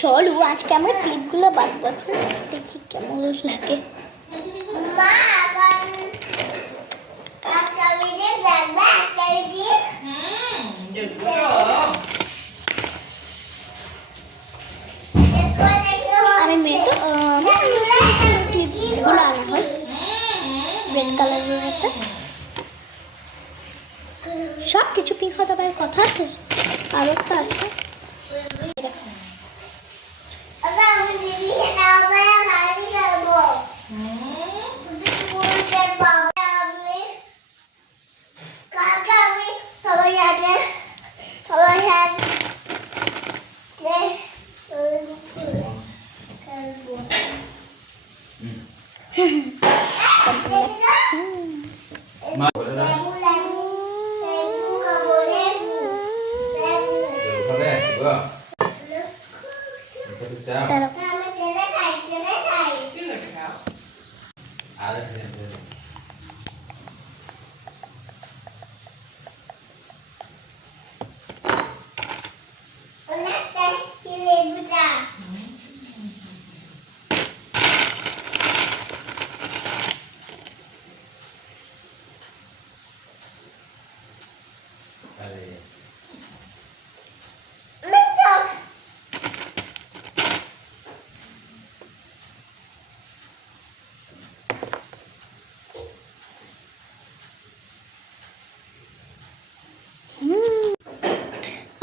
চলো আজকে আমরা ক্লিপগুলো বাঁধবো, দেখি কেমন লাগে। আমি মেয়ে তো ক্লিপগুলো আনা হয় রেড কালারের একটা, সব কিছু পিঙ্ক হতে পারে, কথা আছে। আর একটা আছে,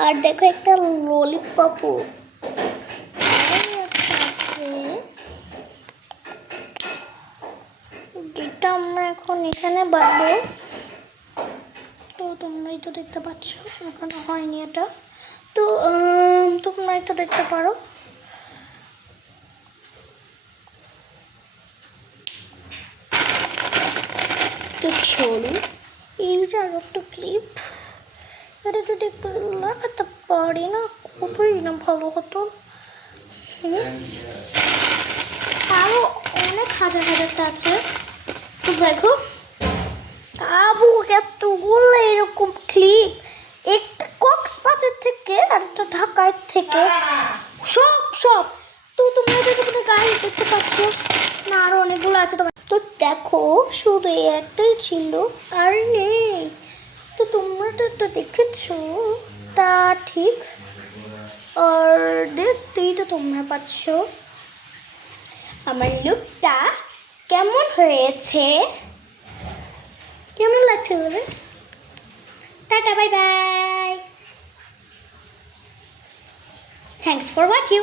আর দেখো একটা ললিপপও আছে, যেটা আমরা এখন এখানে বাঁধবো। তো তোমরাই তো দেখতে পাচ্ছ, এখনো হয়নি এটা, তো তোমরাই তো দেখতে পারো। তো চলো, এই যে আর একটা ক্লিপ, এটা যদি একটু লাগাতে পারি না খুবই না ভালো হতো। আরো অনেক হাজার হাজারটা আছে। তো দেখো আবু এতগুলো এরকম ক্লিপ, একটা কক্সবাজার থেকে আর একটা ঢাকায় থেকে, সব সব তো তোমরা দেখো গাড়ি দেখতে পাচ্ছ না, আরো অনেকগুলো আছে তোমার। তো দেখো শুধু এই একটাই ছিল আর নেই। তো তোমরা তো একটা দেখেছো, তা ঠিক, আর দেখতেই তো তোমরা পাচ্ছ আমার লুকটা কেমন হয়েছে, কেমন লাগছে বলে। Tata, bye bye, thanks for watching.